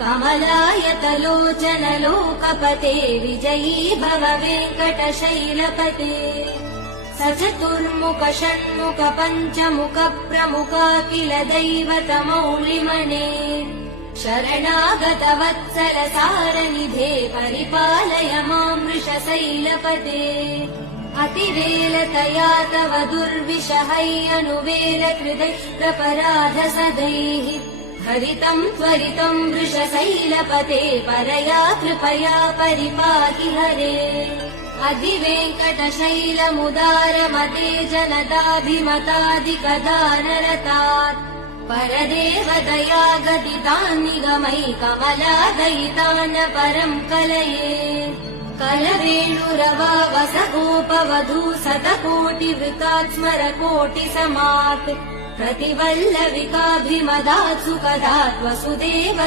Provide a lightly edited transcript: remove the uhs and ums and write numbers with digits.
कमलायतलोचन लोकपते विजयी भव वेङ्कटशैलपते सचतुर्मुख षण्मुख पञ्चमुख प्रमुखाखिल दैवतमौलिमने शरणागत वत्सल सारनिधे परिपालय मां वृषशैलपते अतिवेलतया तव दुर्विषहैयनुवेल कृतैरपराध सदैः हरितं त्वरितं वृषशैलपते परया कृपया परिपाहि हरे अधिवेङ्कटशैलमुदारमते जनताभिमतादिकदानरतात् परदेवदया गदितान् निगमै कमलादयितान् परं कलये कलवेणुरवा वसगोपवधू शतकोटिवृतात् स्मरकोटिसमात् प्रतिवल्लविकाभिमदात् सुखदात् वसुदेव